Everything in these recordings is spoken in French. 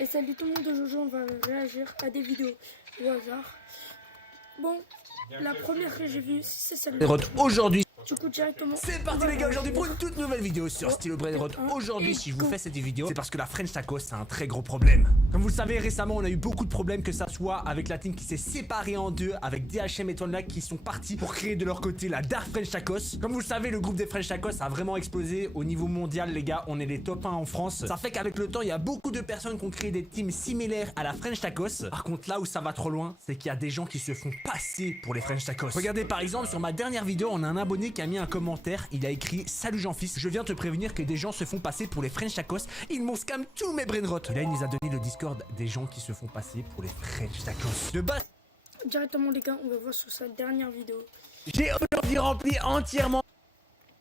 Et salut tout le monde, aujourd'hui on va réagir à des vidéos au hasard. Bon, la première que j'ai vue, c'est celle-là. Aujourd'hui, Du coup directement. c'est parti les gars, aujourd'hui pour une toute nouvelle vidéo sur Stylo Brainrot. Aujourd'hui, si je vous fais cette vidéo, c'est parce que la French Tacos a un très gros problème. Comme vous le savez, récemment on a eu beaucoup de problèmes, que ça soit avec la team qui s'est séparée en deux, avec DHM et Toinlac qui sont partis pour créer de leur côté la Dark French Tacos. Comme vous le savez, le groupe des French Tacos a vraiment explosé au niveau mondial les gars, on est les top 1 en France. Ça fait qu'avec le temps, il y a beaucoup de personnes qui ont créé des teams similaires à la French Tacos. Par contre, là où ça va trop loin, c'est qu'il y a des gens qui se font passer pour les French Tacos. Regardez par exemple, sur ma dernière vidéo, on a un abonné qui a mis un commentaire. Il a écrit: salut Jean-Fils, je viens te prévenir que des gens se font passer pour les French Tacos. Ils m'ont scam tous mes brainrots. Et là, il nous a donné le Discord des gens qui se font passer pour les French Tacos. De base, Directement les gars, on va voir sur sa dernière vidéo. j'ai aujourd'hui rempli entièrement.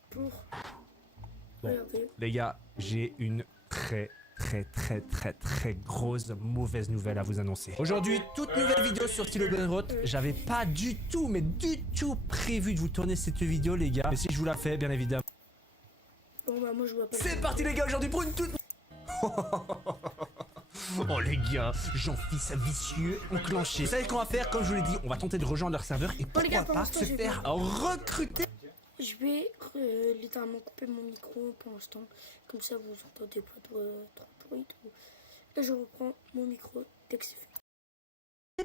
Pour Bon, regarder. les gars, j'ai une très grosse mauvaise nouvelle à vous annoncer. Aujourd'hui, toute nouvelle vidéo sur Stylo Brainrot. J'avais pas du tout, mais du tout prévu de vous tourner cette vidéo les gars. Mais si je vous la fais, bien évidemment. Bon bah moi je vois pas. C'est parti les gars, aujourd'hui pour une toute... Oh les gars, Jean-Fils vicieux, enclenché. Vous savez ce qu'on va faire? Comme je vous l'ai dit, on va tenter de rejoindre leur serveur et pourquoi les gars, pas pendant ce temps, se j'ai faire recruter. Je vais littéralement couper mon micro pour l'instant. Comme ça vous entendez pas trop de bruit. Et je reprends mon micro dès que c'est fait.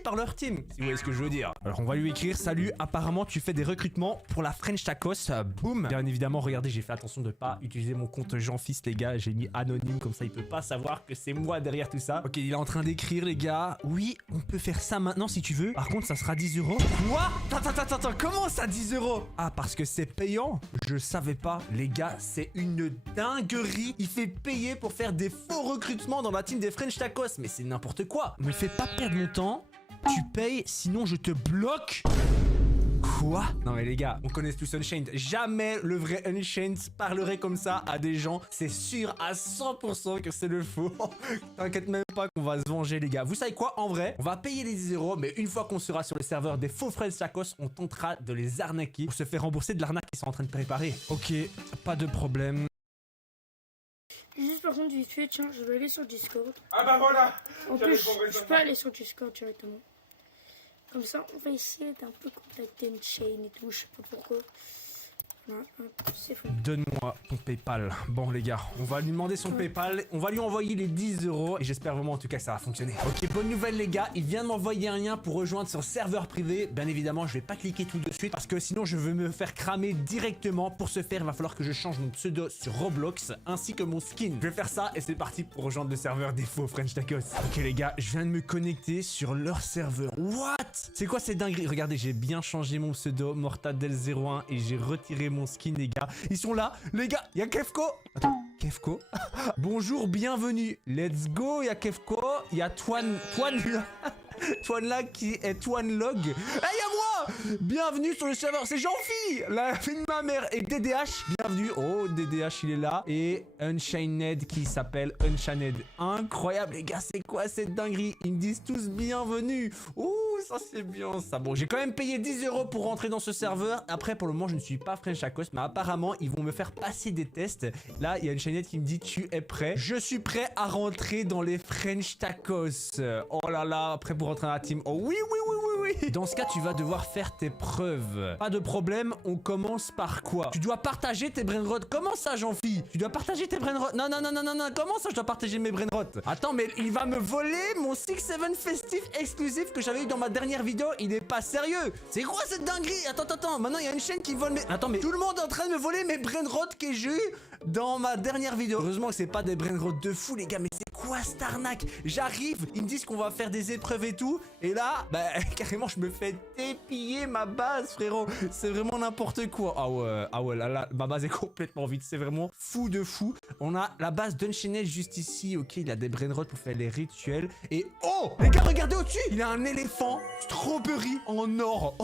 Par leur team, si vous voyez ce que je veux dire. Alors on va lui écrire: salut, apparemment tu fais des recrutements pour la French Tacos. Boum. Bien évidemment, regardez, j'ai fait attention de pas utiliser mon compte Jean-Fils les gars. J'ai mis anonyme, comme ça il peut pas savoir que c'est moi derrière tout ça. Ok, il est en train d'écrire les gars: oui, on peut faire ça maintenant si tu veux. Par contre ça sera 10 €. Quoi? Attends, comment ça 10 €? Ah, parce que c'est payant? Je savais pas. Les gars, c'est une dinguerie. Il fait payer pour faire des faux recrutements dans la team des French Tacos. Mais c'est n'importe quoi. Me fais pas perdre mon temps. Tu payes, sinon je te bloque. Quoi? Non mais les gars, on connaît tous Unchained. Jamais le vrai Unchained parlerait comme ça à des gens. C'est sûr à 100% que c'est le faux. T'inquiète même pas qu'on va se venger les gars. Vous savez quoi? En vrai, on va payer les 10 €, mais une fois qu'on sera sur le serveur des faux French Tacos, on tentera de les arnaquer pour se faire rembourser de l'arnaque qu'ils sont en train de préparer. Ok, pas de problème. Juste par contre vite fait, tiens, je vais aller sur Discord. Ah bah voilà. En plus, je peux aller sur Discord directement. Comme ça, on va essayer d'un peu contacter une chaîne et tout, je sais pas pourquoi. Voilà, c'est fou. Donne-moi ton PayPal. Bon les gars, on va lui demander son PayPal, on va lui envoyer les 10 € et j'espère vraiment en tout cas que ça va fonctionner. Ok, bonne nouvelle les gars, il vient de m'envoyer un lien pour rejoindre son serveur privé. Bien évidemment, je vais pas cliquer tout de suite parce que sinon je veux me faire cramer directement. Pour ce faire, il va falloir que je change mon pseudo sur Roblox ainsi que mon skin. Je vais faire ça et c'est parti pour rejoindre le serveur des faux French Tacos. Ok les gars, je viens de me connecter sur leur serveur. What? C'est quoi cette dinguerie? Regardez, j'ai bien changé mon pseudo Mortadel01 et j'ai retiré mon skin les gars. Ils sont là, les gars, il y a Kefko. Attends, Kefko. Bonjour, bienvenue. Let's go, il y a Kefko, il y a Toine là qui est Toinelog. Hey, il y a moi. Bienvenue sur le serveur, c'est Jean-Phi, la fille de ma mère, et DDH, bienvenue. Oh, DDH il est là. Et Unchained qui s'appelle Unchained. Incroyable les gars, c'est quoi cette dinguerie? Ils me disent tous bienvenue. Ouh, ça c'est bien ça. Bon, j'ai quand même payé 10 € pour rentrer dans ce serveur. Après, pour le moment, je ne suis pas French Tacos, mais apparemment, ils vont me faire passer des tests. Là, il y a une chaînette qui me dit: tu es prêt? Je suis prêt à rentrer dans les French Tacos. Oh là là, prêt pour rentrer dans la team. Oh oui. Dans ce cas, tu vas devoir faire tes preuves. Pas de problème, on commence par quoi? Tu dois partager tes brainrots. Comment ça, Jean-Phi? Tu dois partager tes brainrots? Non. Comment ça, je dois partager mes brainrots? Attends, mais il va me voler mon 6-7 festif exclusif que j'avais eu dans ma dernière vidéo. Il est pas sérieux. C'est quoi cette dinguerie? Attends. Maintenant, il y a une chaîne qui vole mes... Attends, mais tout le monde est en train de me voler mes brainrots que j'ai eu dans ma dernière vidéo. Heureusement que c'est pas des brainrots de fou, les gars. Mais c'est quoi cette arnaque? J'arrive, ils me disent qu'on va faire des épreuves et tout. Et là, bah, carrément, je me fais dépiller ma base, frérot. C'est vraiment n'importe quoi. Ah ouais, là, ma base est complètement vide. C'est vraiment fou de fou. On a la base d'Unchained juste ici. Ok, il a des brainrots pour faire les rituels. Et oh, les gars, regardez au-dessus. Il a un éléphant strawberry en or.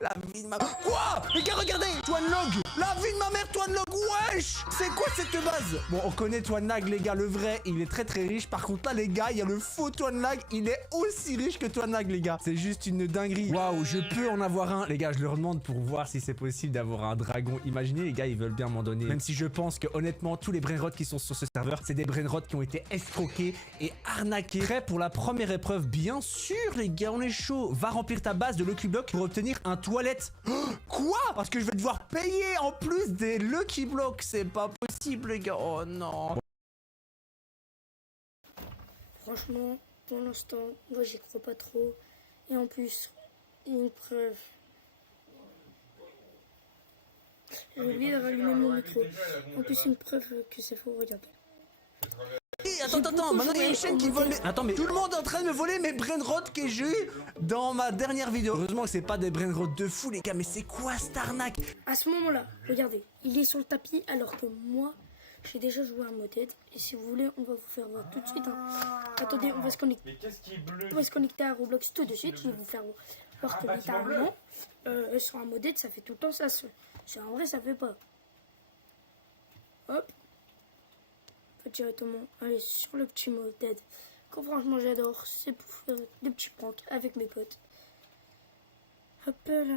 La vie de ma... Quoi? Les gars, regardez! Twanlog! La vie de ma mère, Twanlog! Wesh! C'est quoi cette base? Bon, on connaît Twanlag, les gars, le vrai, il est très très riche. Par contre, là, les gars, il y a le faux Twanlag, il est aussi riche que Twanlag, les gars. C'est juste une dinguerie. Waouh, je peux en avoir un. Les gars, je leur demande pour voir si c'est possible d'avoir un dragon. Imaginez, les gars, ils veulent bien m'en donner. Même si je pense que, honnêtement, tous les brainrots qui sont sur ce serveur, c'est des brainrots qui ont été escroqués et arnaqués. Prêt pour la première épreuve? Bien sûr, les gars, on est chaud. Va remplir ta base de Lucky Block pour obtenir un toilette. Oh, quoi? Parce que je vais devoir payer en plus des Lucky Blocks. C'est pas possible, les gars. Oh non. Franchement, pour l'instant, moi j'y crois pas trop. Et en plus, il y a une preuve. J'ai oublié de rallumer mon micro. En plus, une preuve que c'est faux, regardez. Attends, maintenant il y a une chaîne qui vole Attends, mais tout le monde est en train de me voler mes brainrots que j'ai eu dans ma dernière vidéo. Heureusement que c'est pas des brainrots de fou, les gars, mais c'est quoi cette arnaque? À ce moment-là, regardez, il est sur le tapis alors que moi, j'ai déjà joué à Modded. Et si vous voulez, on va vous faire voir tout de suite. Hein. Attendez, on va se connecter. Mais qu'est-ce qui est bleu? On va se connecter à Roblox tout de suite. Je vais vous faire voir que littéralement, sur un Modded, ça fait tout le temps ça. Sur un vrai, ça fait pas. Hop. Directement aller sur le petit Modded que franchement j'adore, c'est pour faire des petits pranks avec mes potes. Hop là,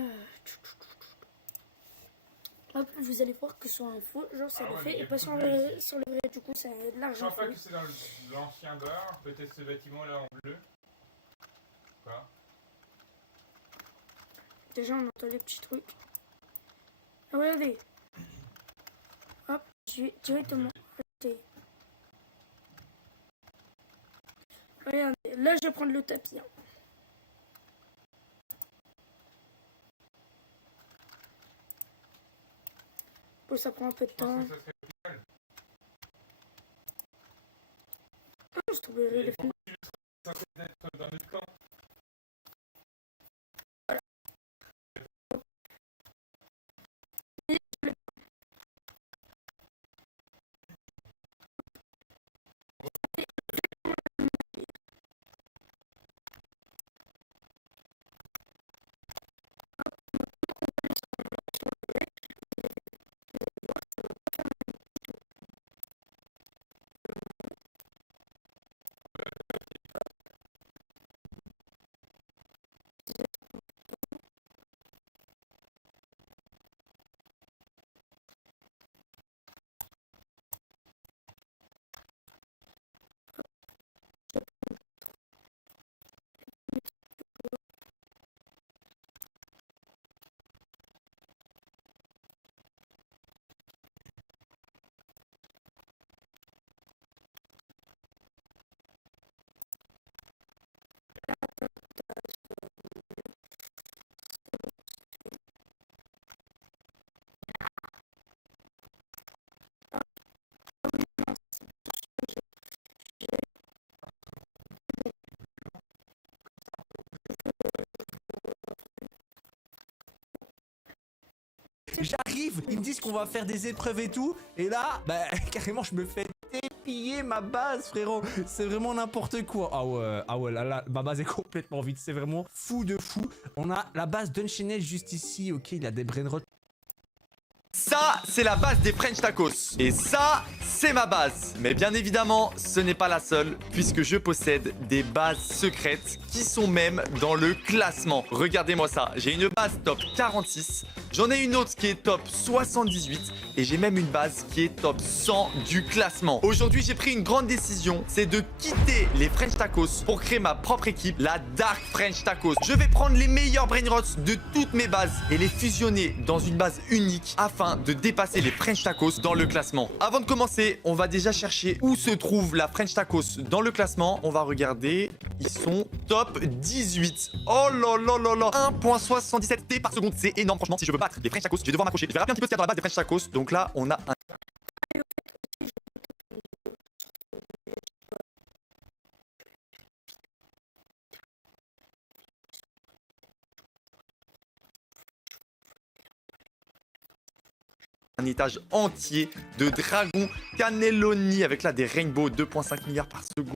hop, vous allez voir que sur un faux genre ça le fait et pas sur le vrai, du coup ça a de l'argent. Je crois pas que c'est dans l'ancien bar, peut-être ce bâtiment là en bleu. Quoi? Déjà on entend les petits trucs. Ah, regardez, hop, je vais directement arrêter. Regardez, là je vais prendre le tapis. Hein. Bon, ça prend un peu de temps. Ça serait plus mal. Ah, je trouverai les Pourquoi tu es censé être dans notre camp? J'arrive, ils me disent qu'on va faire des épreuves et tout, et là, bah carrément je me fais dépiller ma base, frérot. C'est vraiment n'importe quoi. Ah ouais, là, ma base est complètement vide, c'est vraiment fou de fou. On a la base d'Unchanel juste ici, ok, il a des brainrots. Ça, c'est la base des French Tacos. Et ça, c'est ma base. Mais bien évidemment, ce n'est pas la seule, puisque je possède des bases secrètes qui sont même dans le classement. Regardez-moi ça, j'ai une base top 46, j'en ai une autre qui est top 78, et j'ai même une base qui est top 100 du classement. Aujourd'hui, j'ai pris une grande décision, c'est de quitter les French Tacos pour créer ma propre équipe, la Dark French Tacos. Je vais prendre les meilleurs brainrots de toutes mes bases et les fusionner dans une base unique afin de dépasser les French Tacos dans le classement. Avant de commencer, on va déjà chercher où se trouve la French Tacos dans le classement. On va regarder, ils sont top 18. Oh là là là là, 1.77 T par seconde, c'est énorme. Franchement, si je veux battre les French Tacos, je vais devoir m'accrocher. Je vais rappeler un petit peu ce qu'il y a dans la base des French Tacos. Donc là, on a un... un étage entier de dragons cannelloni avec là des rainbows 2.5 milliards par seconde.